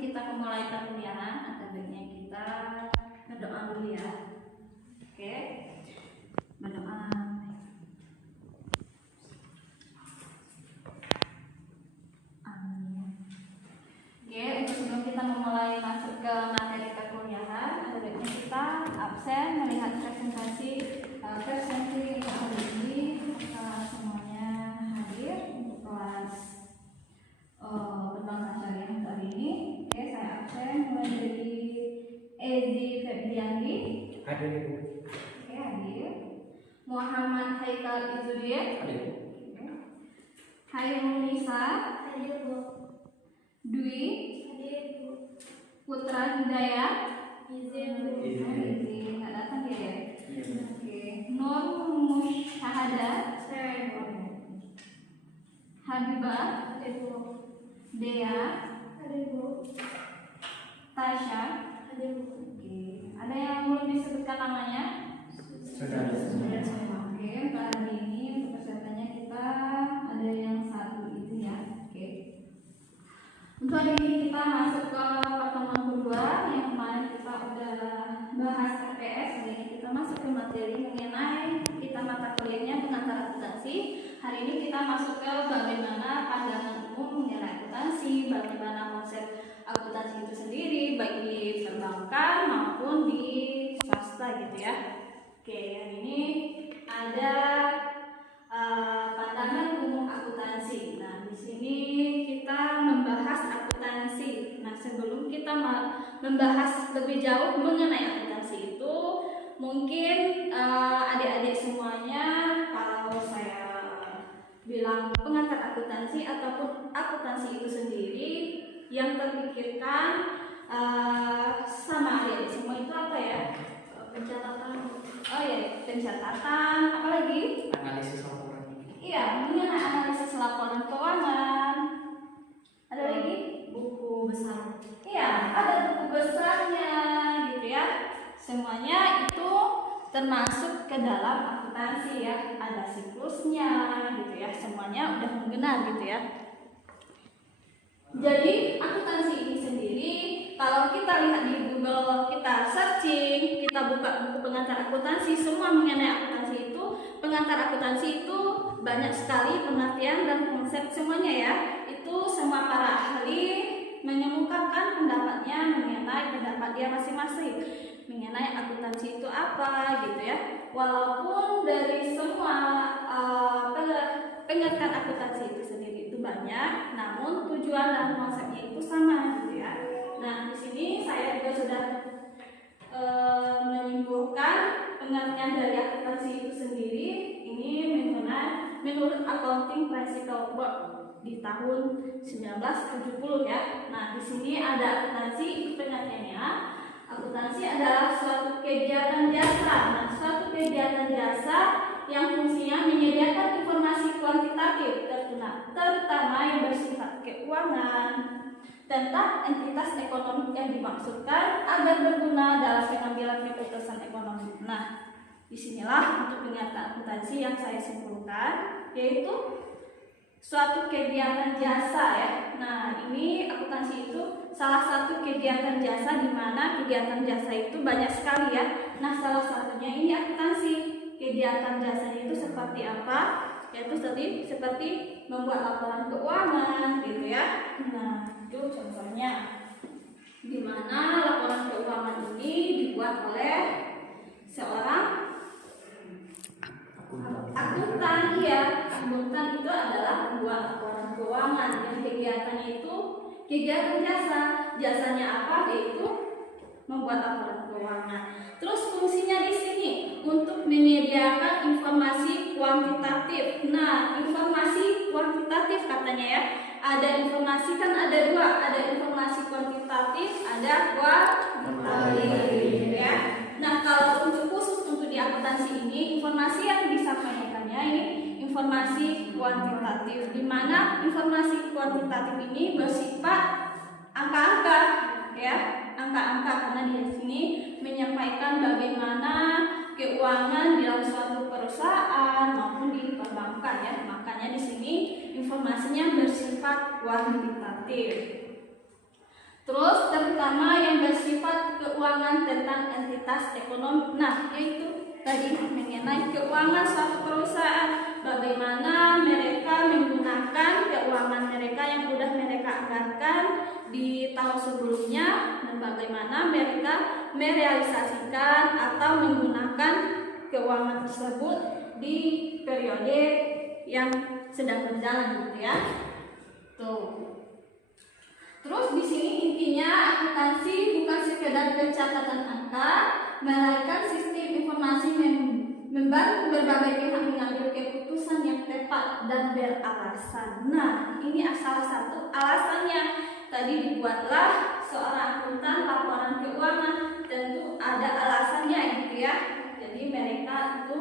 kita memulai perkuliahan, ada baiknya kita berdoa dulu ya. Oke, berdoa. Amin. Oke, untuk sebelum kita memulai masuk ke materi perkuliahan, ada baiknya kita absen melihat presentasi yang ada ini. Semuanya hadir untuk kelas berbangsa syariah hari ini. Oke, saya absen mulai dari Ezi Febriandi. Hadir. Oke, hadir. Muhammad Haikal Izudin. Hadir. Hairul Nisa. Hadir, Bu. Dwi. Hadir, Bu. Putra Hidayat. Izin, Bu. Izin, nggak datang ya? Iya. Oke. Nur Musyahada. Saya, Bu. Habibah. Hadir, Bu. Dea. Hadir, Bu. Tasya. Hadir, Bu. Oke. Ada yang belum disebutkan namanya? Sudah. Sudah semua. Oke, untuk hari ini untuk pesertanya kita ada yang satu itu ya. Oke. Untuk hari ini kita masuk ke pertemuan kedua. Yang kemarin kita udah bahas KPS. Hari ini kita masuk ke materi mengenai kita mata kuliahnya pengantar akuntansi. Hari ini kita masuk ke bagaimana pandangan umum mengenai akuntansi, bagaimana konsep akuntansi itu sendiri, baik di perbankan maupun di swasta gitu ya. Oke, hari ini ada pandangan umum akuntansi. Nah, di sini kita membahas akuntansi. Nah, sebelum kita membahas lebih jauh mengenai akuntansi itu, mungkin adik-adik semuanya kalau saya bilang pengantar akuntansi ataupun akuntansi itu sendiri yang terpikirkan sama adik-adik semua itu apa ya? Pencatatan. Oh ya, pencatatan. Apalagi? Analisis laporan. Iya, mengenai analisis laporan keuangan. Ada lagi? Buku besar. Iya, ada buku besarnya gitu ya. Semuanya itu termasuk ke dalam akuntansi ya. Ada siklusnya gitu ya. Semuanya udah mengenal gitu ya. Jadi akuntansi ini sendiri, kalau kita lihat di Google, kita searching, kita buka buku pengantar akuntansi, semua mengenai akuntansi itu, pengantar akuntansi itu banyak sekali pengertian dan konsep semuanya ya. Itu semua para ahli mengemukakan pendapatnya mengenai pendapat dia masing-masing mengenai akuntansi itu apa gitu ya. Walaupun dari semua pengertian akuntansi itu sendiri itu banyak, namun tujuan dan konsepnya itu sama gitu ya. Nah, di sini saya juga sudah menyimpulkan pengertian dari akuntansi itu sendiri. Ini menurut Accounting Principles Board di tahun 1970 ya. Nah, di sini ada akuntansi, itu pengertiannya. Akuntansi adalah suatu kegiatan jasa. Nah, suatu kegiatan jasa yang fungsinya menyediakan informasi kuantitatif terutama yang bersifat keuangan tentang entitas ekonomi yang dimaksudkan agar berguna dalam pengambilan keputusan ekonomi. Nah, disinilah untuk pengertian akuntansi yang saya simpulkan, yaitu suatu kegiatan jasa ya. Nah, ini akuntansi itu salah satu kegiatan jasa di mana kegiatan jasa itu banyak sekali ya. Nah, salah satunya ini akuntansi. Kegiatan jasanya itu seperti apa? Yaitu seperti membuat laporan keuangan gitu ya. Nah, itu contohnya di mana laporan keuangan ini dibuat oleh seorang akuntan ya. Akuntan itu adalah membuat laporan keuangan dan kegiatannya itu kegiatan jasa. Jasanya apa? Yaitu membuat laporan keuangan. Terus fungsinya di sini untuk menyediakan informasi kuantitatif. Nah, informasi kuantitatif katanya ya. Ada informasi kan ada dua, ada informasi kuantitatif, ada kualitatif ya. Nah, kalau untuk khusus untuk di akuntansi ini, informasi yang disampaikannya ini informasi kuantitatif, di mana informasi kuantitatif ini bersifat angka-angka ya, angka-angka, karena di sini menyampaikan bagaimana keuangan dalam suatu perusahaan maupun di perbankan ya. Makanya di sini informasinya bersifat kuantitatif. Terus kerjasama yang bersifat keuangan tentang entitas ekonomi. Nah, yaitu tadi mengenai keuangan suatu perusahaan, bagaimana mereka menggunakan keuangan mereka yang sudah mereka anggarkan di tahun sebelumnya dan bagaimana mereka merealisasikan atau menggunakan keuangan tersebut di periode yang sedang berjalan gitu ya. Tuh. Terus di sini intinya akuntansi bukan sekedar pencatatan angka, melainkan sistem informasi membantu berbagai pihak mengambil keputusan yang tepat dan beralasan. Nah, ini salah satu alasannya. Tadi dibuatlah seorang akuntan laporan keuangan, tentu ada alasannya gitu ya. Jadi mereka itu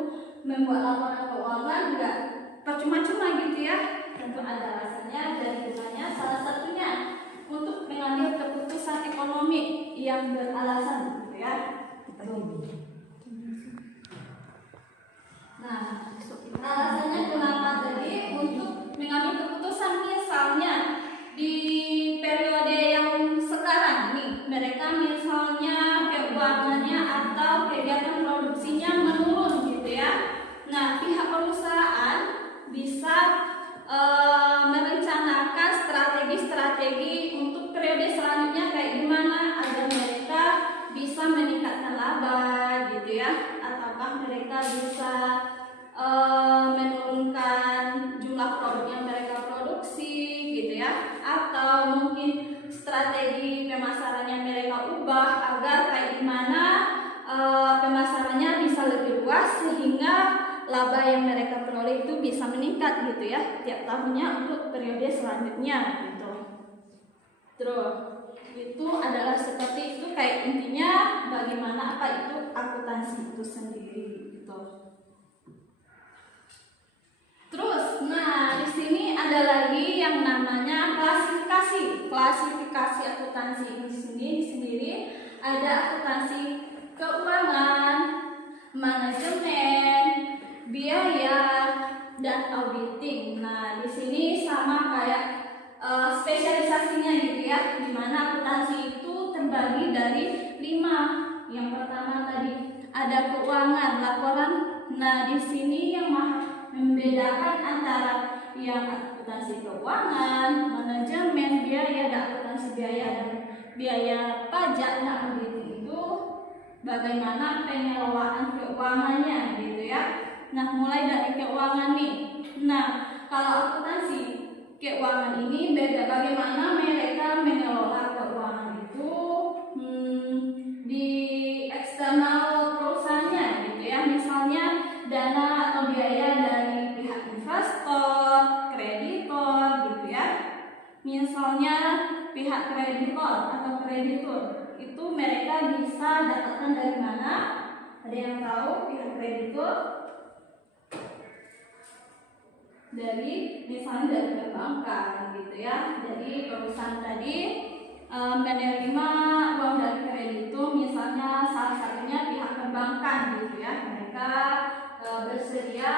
membuat laporan keuangan enggak percuma-cuma gitu ya. Tentu ada alasannya dan gunanya salah satunya untuk mengambil keputusan ekonomi yang beralasan gitu ya. Nah, alasannya kenapa tadi untuk mengambil keputusan, misalnya di periode yang sekarang nih mereka misalnya keuangannya atau kegiatan produksinya menurun gitu ya. Nah, pihak perusahaan bisa merencanakan strategi-strategi untuk periode selanjutnya kayak gimana agar mereka bisa meningkatkan laba gitu ya, ataukah mereka bisa menurunkan jumlah produk yang mereka produksi gitu ya, atau mungkin strategi pemasarannya mereka ubah agar kayak gimana pemasarannya bisa lebih luas sehingga laba yang mereka peroleh itu bisa meningkat gitu ya tiap tahunnya untuk periode selanjutnya gitu. Terus itu adalah seperti itu, kayak intinya bagaimana apa itu akuntansi itu sendiri gitu. Terus, nah di sini ada lagi yang namanya klasifikasi. Klasifikasi akuntansi ini sendiri ada akuntansi keuangan, manajemen, biaya, dan auditing. Nah, di sini sama kayak spesialisasinya gitu ya, di mana akuntansi itu terbagi dari 5. Yang pertama tadi ada keuangan, laporan. Nah, di sini yang membedakan antara yang akuntansi keuangan, manajemen, biaya, dan akuntansi biaya dan biaya pajak. Nah, auditing itu bagaimana pengelolaan keuangannya gitu ya. Nah, mulai dari keuangan nih. Nah, kalau akuntansi keuangan ini beda bagaimana mereka mengelola keuangan itu di eksternal perusahaannya gitu ya. Misalnya dana atau biaya dari pihak investor, kreditor gitu ya. Misalnya pihak kreditor atau kreditur itu mereka bisa dapatkan dari mana? Ada yang tahu pihak kreditur? Dari misalnya dari perbankan gitu ya. Jadi perusahaan tadi menerima uang dari kreditur, misalnya salah satunya pihak perbankan gitu ya. Mereka bersedia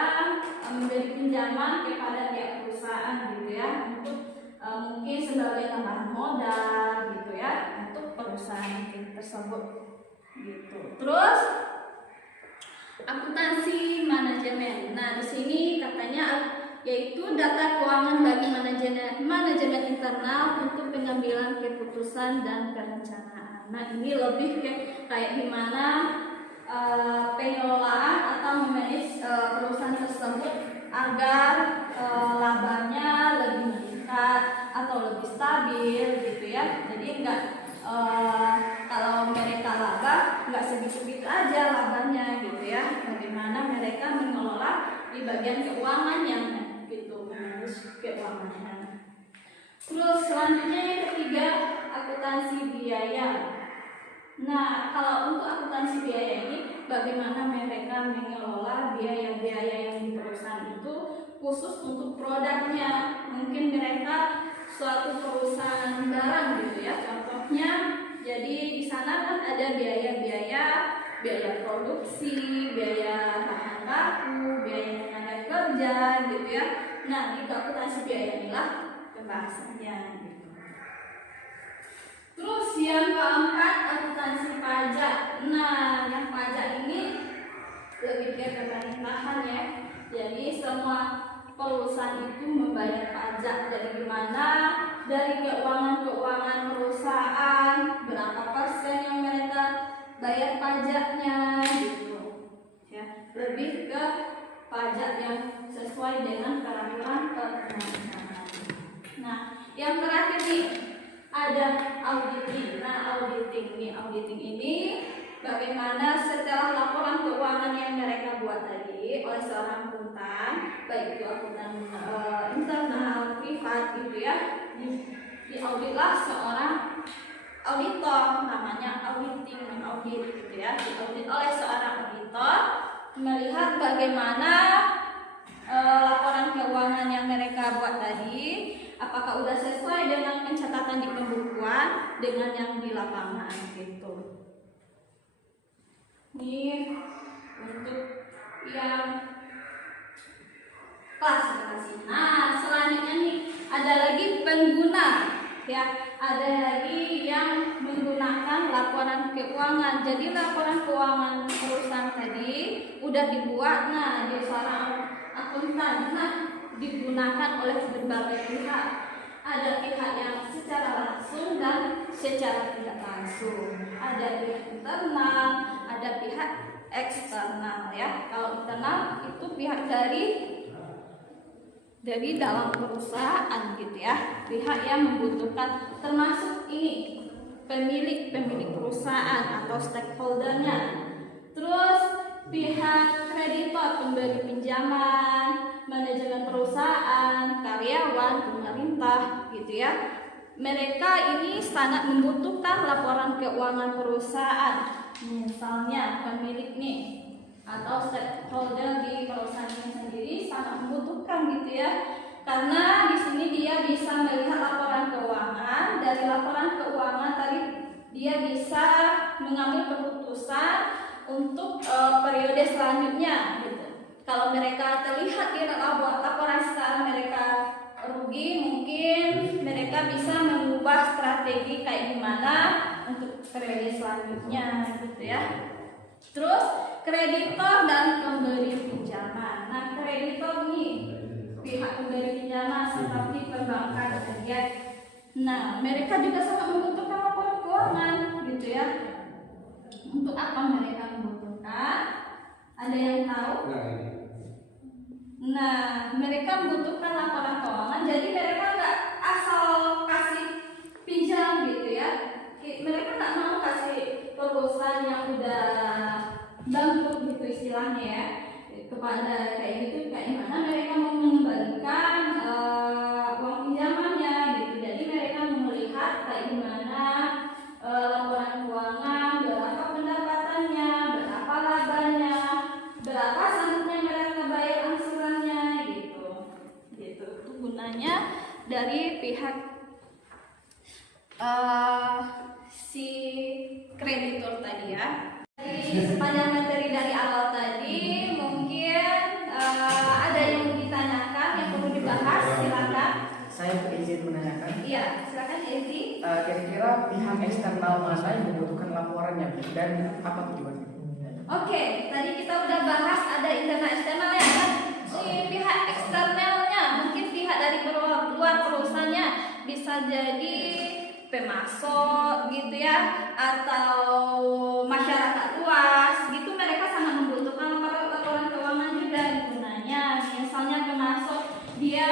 memberi pinjaman kepada pihak perusahaan gitu ya, untuk mungkin sebagai tambahan modal gitu ya untuk perusahaan tersebut gitu. Terus akuntansi manajemen. Nah, di sini katanya yaitu data keuangan bagi manajemen internal untuk pengambilan keputusan dan perencanaan. Nah, ini lebih kayak gimana pengelolaan atau memanage perusahaan tersebut agar labanya lebih meningkat atau lebih stabil gitu ya. Jadi kalau mereka laba nggak segitu-gitu aja labanya gitu ya. Bagaimana mereka mengelola di bagian keuangannya gitu, keuangannya. Terus selanjutnya yang ketiga, akuntansi biaya. Nah, kalau untuk akuntansi biaya ini bagaimana mereka mengelola biaya-biaya yang di perusahaan itu khusus untuk produknya. Mungkin mereka suatu perusahaan barang gitu ya. Contohnya, jadi di sana kan ada biaya-biaya produksi, biaya bahan baku, biaya tenaga kerja gitu ya. Nah, itu akuntansi biaya inilah pembahasannya gitu. Terus yang keempat Nah, yang pajak ini lebih ke pemerintahan ya. Jadi semua perusahaan itu membayar pajak. Dari gimana? Dari keuangan perusahaan, berapa persen yang mereka bayar pajaknya gitu. Ya, lebih ke pajak yang sesuai dengan peraturan perundang-undangan. Nah, yang terakhir nih ada auditing. Nah, auditing ini bagaimana setelah laporan keuangan yang mereka buat tadi oleh seorang akuntan, baik itu akuntan internal, privat gitu ya, diauditlah seorang auditor, namanya auditing, audit gitu ya, diaudit oleh seorang auditor melihat bagaimana laporan keuangan yang mereka buat tadi, apakah sudah sesuai dengan pencatatan di pembukuan dengan yang di lapangan gitu. Ini untuk yang klasifikasi. Nah, selanjutnya nih ada lagi pengguna ya, ada lagi yang menggunakan laporan keuangan. Jadi laporan keuangan perusahaan tadi udah dibuat, nah di seorang akuntan, nah digunakan oleh berbagai pihak. Ada pihak yang secara langsung dan secara tidak langsung. Ada pihak internal, ada pihak eksternal ya. Kalau internal itu pihak dari dalam perusahaan gitu ya, pihak yang membutuhkan, termasuk ini pemilik perusahaan atau stakeholdernya. Terus pihak kreditor, pemberi pinjaman, manajemen perusahaan, karyawan, pemerintah gitu ya. Mereka ini sangat membutuhkan laporan keuangan perusahaan. Misalnya pemilik nih atau stakeholder di perusahaan ini sendiri sangat membutuhkan gitu ya, karena di sini dia bisa melihat laporan keuangan. Dari laporan keuangan tadi dia bisa mengambil keputusan untuk periode selanjutnya gitu. Kalau mereka terlihat di laporan sekarang mereka rugi, mungkin mereka bisa mengubah strategi kayak gimana untuk periode selanjutnya gitu ya. Terus kreditor dan pemberi pinjaman. Nah, kreditor nih pihak pemberi pinjaman seperti perbankan ya. Nah, mereka juga sangat membutuhkan laporan keuangan gitu ya. Untuk apa mereka membutuhkan? Ada yang tahu? Nah, mereka membutuhkan laporan keuangan. Jadi mereka nggak asal kasih pinjam gitu ya. Mereka nggak mau kasih perusahaan yang udah bangkrut gitu istilahnya ya, kepada kayak gitu, kayak gimana mereka mau mengembalikan uang pinjamannya gitu. Jadi mereka mau melihat kayak gimana laporan keuangan, berapa pendapatannya, berapa labanya, berapa sangatnya mereka bayar angsurannya gitu. Itu gunanya dari pihak si kreditor tadi ya. Jadi sepanjang materi dari awal tadi mungkin ada yang ditanyakan yang perlu dibahas, silakan. Saya izin menanyakan. Iya, silakan Ezi. Kira-kira pihak eksternal mana yang membutuhkan laporannya dan apa tujuannya? Oke, tadi kita udah bahas ada internal eksternal ya kan? Si pihak eksternalnya mungkin pihak dari luar perusahaannya, bisa jadi pemasok gitu ya, atau masyarakat luas gitu. Mereka sangat membutuhkan laporan keuangan juga gunanya. Misalnya pemasok, dia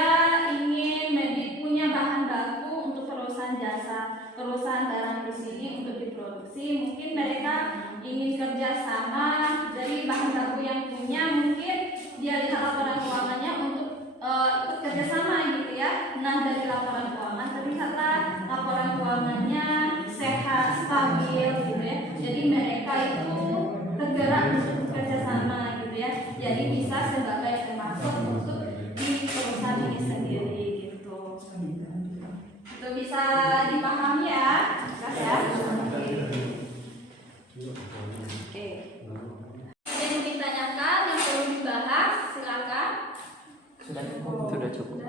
ingin punya bahan baku untuk perusahaan jasa, perusahaan barang di sini untuk diproduksi. Mungkin mereka ingin kerjasama, jadi bahan baku yang punya mungkin dia lihat laporan keuangannya untuk ikut kerjasama gitu ya. Nah, dari laporan keuangan terlihatlah laporan keuangannya sehat, stabil gitu ya. Jadi mereka itu tergerak untuk kerjasama gitu ya. Jadi bisa sebagai pemasok untuk di perusahaan ini sendiri gitu. Itu bisa dipahami ya, ya. Oke. Yang ditanyakan, yang perlu dibahas, silakan. Sudah cukup. Sudah cukup.